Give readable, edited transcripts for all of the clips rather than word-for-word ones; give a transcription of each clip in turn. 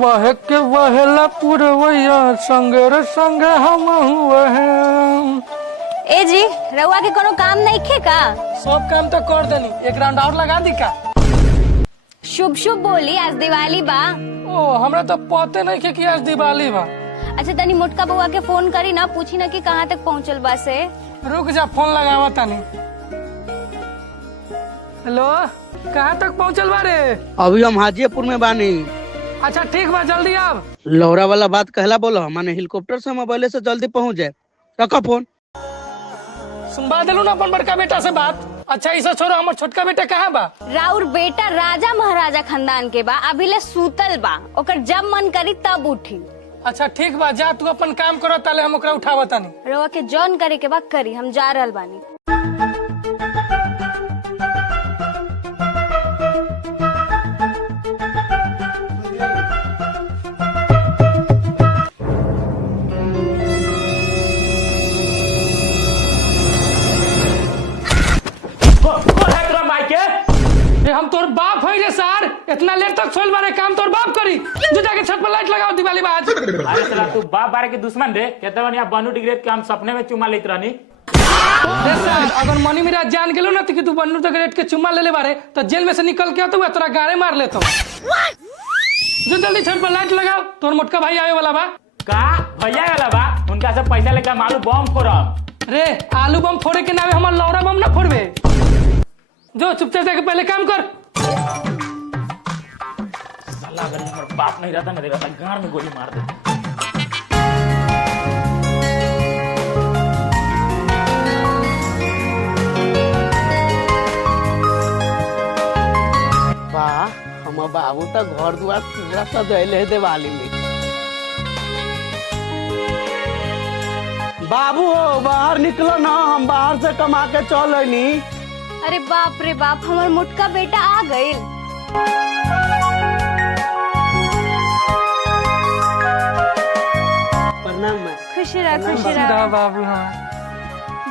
वह के वहला पुरवैया संगे रे संगे हम वह। ए जी रउआ के कोनो काम नहीं खे का? सब काम तो कर देनी, एक राउंड और लगा दी का? शुभ शुभ बोली, आज दिवाली बा। ओ हमरा तो पते नहीं खे कि आज दिवाली बा। अच्छा तनी मोटका बउआ के फोन करी ना, पूछी ना कि कहाँ तक पहुँचल बा से। रुक जा, फोन लगावा तानी। हेलो, कहाँ तक पहुँचल बा रे? अभी हम हाजीपुर में बानी। अच्छा ठीक बा, जल्दी आब। लोहरा वाला बात कहला बोलो, माने हेलीकॉप्टर से मोबाइल से जल्दी पहुंच जाए। रखो फोन। सुनवा दिलू ना अपन बड़का बेटा से बात। अच्छा इसे छोड़ो, हमार छोटका बेटा कहाँ बा? राउर बेटा राजा महाराजा खानदान के बा, अभी ले सूतल बा, ओकर जब मन करी तब उठी। अच्छा ठीक बा, जा तू अपन काम करो, ताले हम ओकरा उठावा तानी। रउआ के जॉन करे के बा करी, हम जा रहल बानी। हम तोर बाप है रे सर, इतना लेट तक सोल बारे काम तोर बाप करी। जो जाके छत पर लाइट लगाओ, दिवाली बाज। अरे साला तू बाप बारे के दुश्मन रे, कहते बनिया बन्नू डिग्रेड के हम सपने में चुमा लेत रहनी। रे सर, अगर मनी मेरा जान गेलो ना कि तू बन्नू डिग्रेड के चुम्मा ले ले बारे, तो जेल में से निकल के तो तोरा गाड़े मार लेतो। जो जल्दी छत पर लाइट लगाओ, तोर मोटका भाई आवे वाला बा। का भैया वाला बा? उनका से पैसा लेकर मालू बम फोड़म। रे आलू बम फोड़े के नामे हमार लौरा बम ना फोड़बे। जो चुपचाप जाके पहले काम कर। साला अगर हमारा बाप नहीं रहता ना, देगा गांड में गोली मार दे। वाह, हम बाबू तो घर द्वार पूरा सजैले है दिवाली में। बाबू हो बाहर निकलो ना, हम बाहर से कमा के चल आनी। अरे बाप रे बाप, हमार मोटका बेटा आ गइल। प्रणाम। खुश रह खुश रह। बाबू हाँ,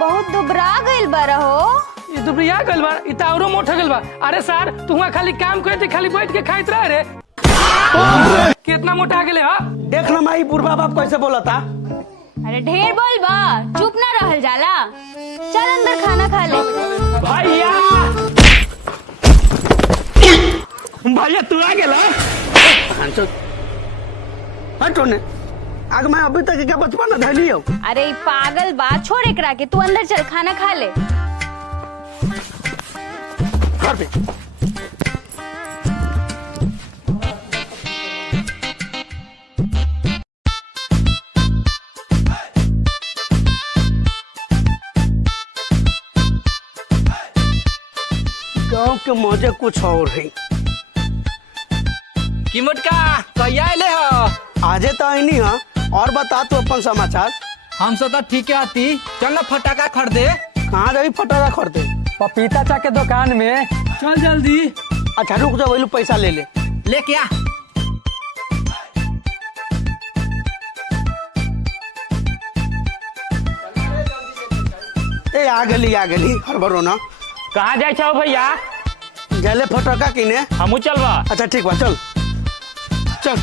बहुत दुबरा गइल बारा हो। ये दुबरिया गइल बा, इ त औरो मोटा गइल बा। अरे सर, तू वहाँ खाली काम करते, खाली बैठ के खाइत रह रे। कितना मोटा गेले हा? देख ना माई बुढ़वा बाप कैसे बोला था। अरे ढेर बोल बा, चुप ना रहल जाला। चल अंदर खाना खा ले। भैया भैया तू आ गेला? हटो ने, आग मैं अभी तक क्या बचपन धैली हो। अरे पागल बा, छोड़ एकरा के, तू अंदर चल खाना खा ले। घर पे गाँव के मौजे कुछ और है। की मोटका कहिया आइले हो? आजे तो आई नहीं है। और बता तू अपन समाचार। हम सब तो ठीक है आती, चल ना फटाका खरीदे। कहाँ रही फटाका खरीदे? पपीता चा के दुकान में। चल जल्दी। अच्छा रुक जा, वही पैसा ले ले। ले क्या? ए आ गली हड़बड़ो ना। कहाँ जाए छो भैया? गले फटाका किने। हमू चलवा। अच्छा ठीक बा, चल चल।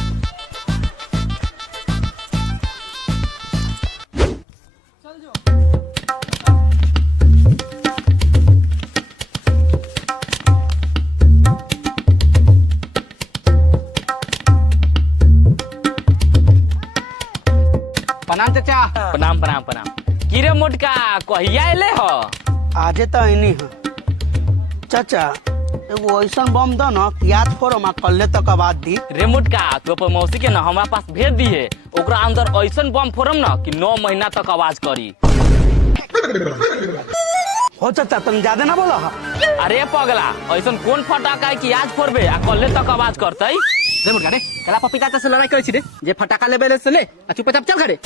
प्रणाम चाचा। प्रणाम प्रणाम प्रणाम। की रे मोटका कहिया आइले हो? आजे तो आई नहीं है। चाचा एगो ऐसा बम दो ना, याद करो मैं कल तक आवाज दी। रे मोटका तू अपन मौसी के ना हमारा पास भेज दिए, ओकरा अंदर ऐसा बम फोड़म ना कि 9 महीना तक आवाज करी। हो चाचा तुम ज्यादा ना बोला। अरे पगला, ऐसा कौन फटाका है कि आज फोड़बे आ कल तक आवाज करते? रे मोटका रे, कला पपीता से लड़ाई करे छी रे, जे फटाका लेबे से ले, आ चुपचाप चल घरे।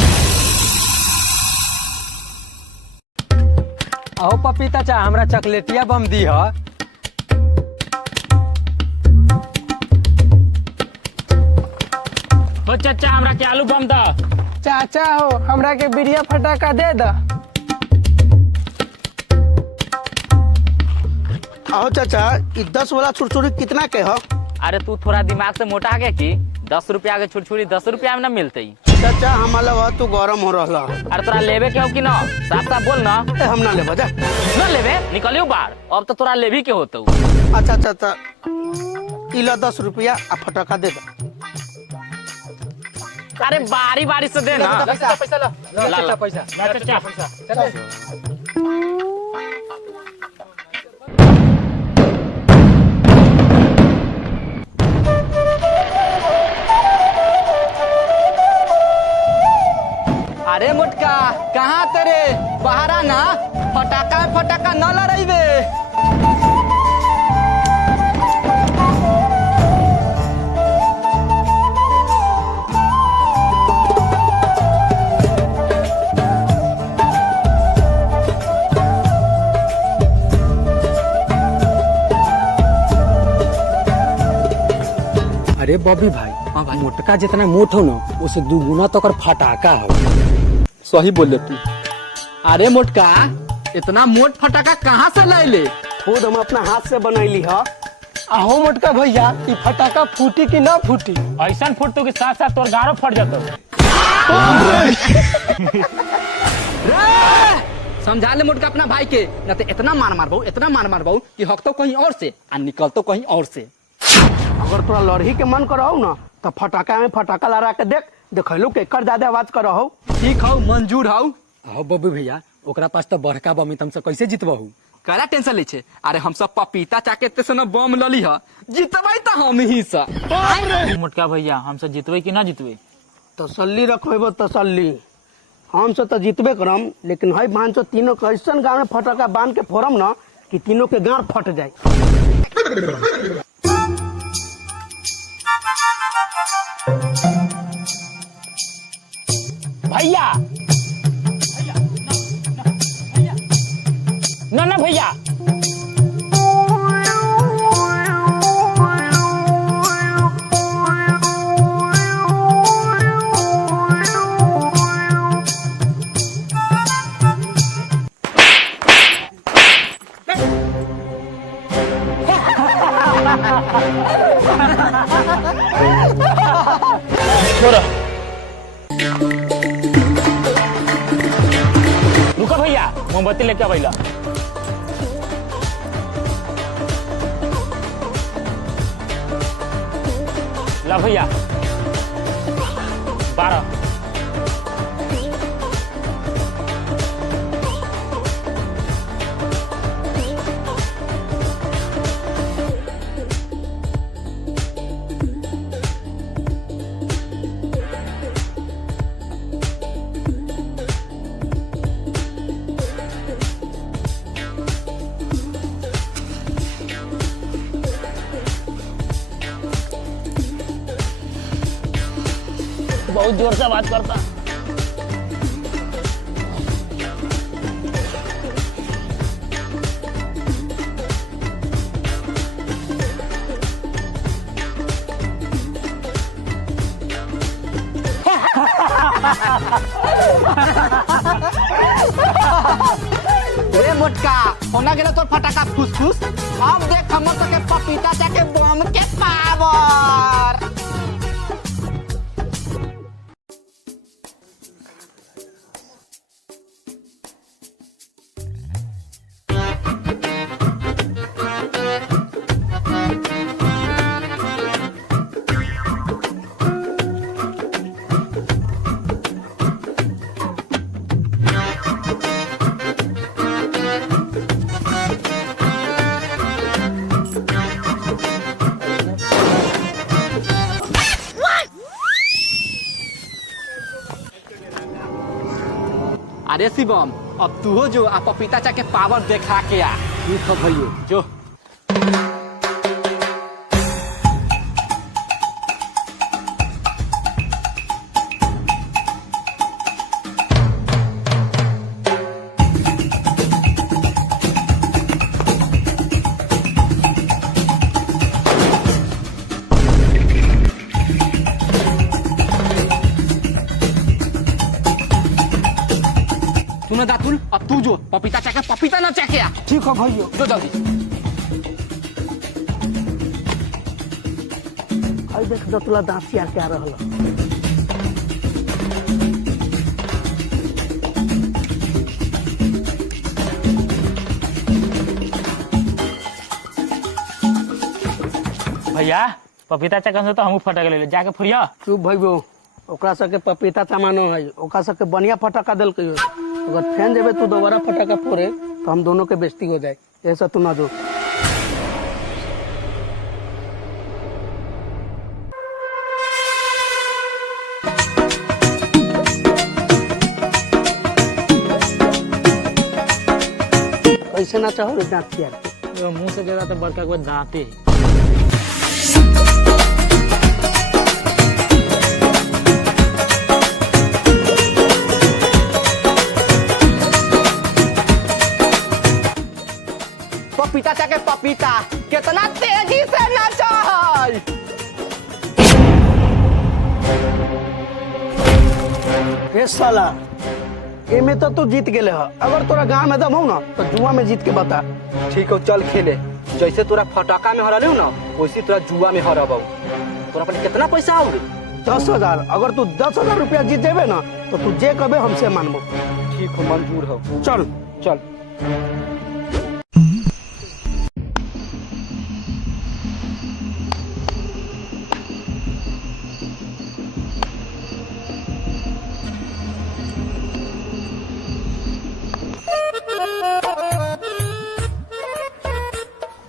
आओ पपीता चा, हमरा चॉकलेटिया बम दी ह। हो चाचा हमरा के आलू बम दा। चाचा हो, हमरा के बिरिया फटाका दे द। आओ चाचा, 10 वाला छुरछुरी कितना के हो? अरे तू थोड़ा दिमाग से मोटा है की 10 रुपया के छुरछुरी 10 रुपया में ना मिलते। चाचा हमारा वह तू गरम हो रहा। अरे तोरा लेवे के हो कि ना, साफ साफ बोल ना। हम ना लेबा जा। न लेवे निकलियो बाहर, अब तो तोरा लेवी के होते। अच्छा अच्छा अच्छा किलो 10 रुपया आ फटाका दे दो। अरे बारी बारी से दे ना। पैसा ला ला ला पैसा अरे मोटका कहाँ तेरे बाहर आना, फटाका न लड़ाइबे। अरे बॉबी भाई, भाई। मोटका जितना मोट हो ना उसे दुगुना तो कर फटाका हो। सही बोले तू। अरे मोटका इतना मोट फटाका कहाँ से लाई ले? खुद हम अपना हाथ से बनैली ह। आहो मोटका भैया, ई फटाका फूटी कि ना फूटी? ऐसा फुटतो के साथ साथ तोर गारो फट जातो। समझा ले मोटका अपना भाई के, न तो इतना मार मारबो कि हक तो कहीं और से आ निकल तो कहीं और से। अगर तोरा लड़ही के मन करहु ना तो फटाका में फटाका लड़ा के देखलू के कर ज्यादा आवाज करहु। ठीक हौ, मंजूर हौ। आहो बॉबी भैया, ओकरा पास तो बड़का बम है, तुमसे कैसे जितबहू? करा टेंशन ले छे। अरे हम सब पपीता चाके ते से न बम लली ह, जितबै त हम ही सा। मोटका भैया हमसे जितवे कि ना जितवे? तसल्ली रखबो तसल्ली। हम से तो जितबे करम, लेकिन हई भांचो तीनों के ऐसा गाँव में फटाका बांध के फोरम ना कि तीनों के गाँव फट जाए। भैया ना भैया रुको भैया, मोमबत्ती लेके आइला। ला भैया 12। बहुत जोर से बात करता। रे मोटका होना गेला तोर फटाका फुसफुस। अब देख हमर तो के पपीता चाके बम के पावर। अरे शिवम, अब तू हो जो आ पपीता चाके पावर देखा के आ। ठीक है भैया, जो सुनो दातुल, अब तू जो पपीता चाके पपीता ना चाके आ। ठीक है भैया। जो जल्दी। आई देख दतुला दांत चियार के आ रहल भैया पपीता चकन से तो हम फटक ले जाके फुरिया। चुप भइबो, ओकरा सबके पपीता सामानो है, ओकरा सबके बढ़िया फटाका दिल के अगर फैन देवे तू दोबारा फटाका फोड़े तो हम दोनों के बेइज्जती हो जाए, ऐसा तू ना जो। कैसे ना चाहो रे दांत चियार के? मुंह से ज्यादा तो बड़का कोई दांते। पपीता चाके पपीता कितना तेजी से नाचा है। ए साला, एमे तो तू जीत गेले ह, अगर तोरा गांव में दम हो ना तो जुआ में जीत के बता। ठीक हो चल खेले, जैसे तोरा फटाका में हरा ना वैसे तोरा जुआ में हराबो। तोरा पर कितना पैसा आओ? 10,000। अगर तू 10,000 रुपया जीत जेबे ना तो तू जे कबे हमसे मानबो। ठीक हो मंजूर हो। चल चल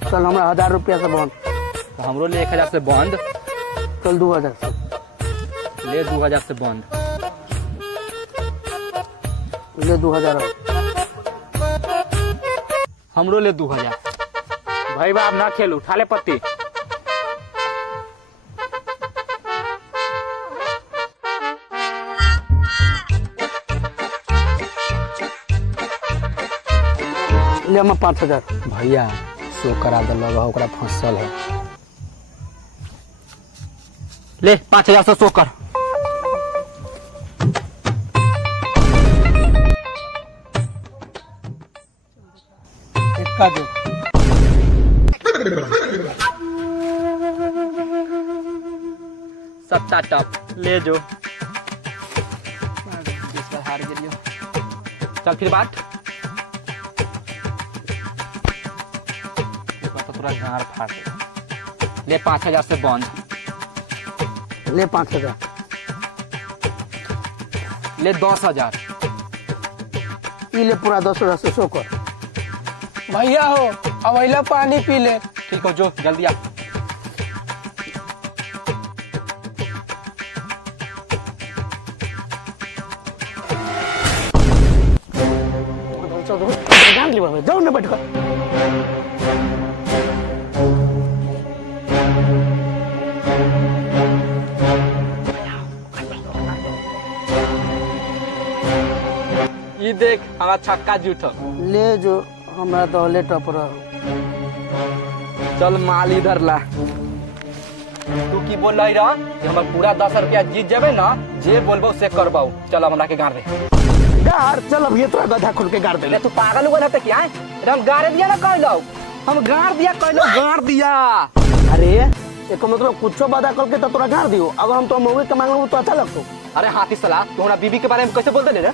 चल हमरा 1,000 रुपया से बंद। हमरो ले 1,000 से बंद। चल 2,000 से ले 2,000 से बंद। ले 2,000 हमरो ले 2,000। भाई बाप ना खेल, उठा ले पत्ती। ले हम 5,000। भैया सो करा दिल ओकरा फंसल है। ले 5,000 से सो कर। इक्का दो। सत्ता टप ले जो। हार गेलियो। चल फिर बात। पूरा गाड़ फाट। ले 5,000 से बंद। ले 5,000। ले 10,000। ई ले पूरा 10,000 से सो कर। भैया हो अवैला पानी पी ले। ठीक हो जो जल्दी आ। जान ली बाबा, जाओ ना बैठ कर। ये देख हमारा छक्का जूठो। ले जो हमरा तो ले टपर। चल माल इधर ला। तू की बोल रही रहा कि हम पूरा 10 रुपया जीत जाबे ना, जे बोलबो से करबाऊ। चल हमरा के गाड़ दे। गाड़ चल, अब ये तोरा गधा खोल के गाड़ दे। ले तू पागल हुआ ना क्या है? हम गाड़ दिया ना कहलो। हम गाड़ दिया कहलो, गाड़ दिया। अरे एक मतलब कुछ बाधा करके तो तोरा गाड़ दियो। अगर हम तो मौके के मांगलो तो अच्छा लगतो। अरे हाथी सला, तू हमरा बीबी के बारे में कैसे बोल दे रे?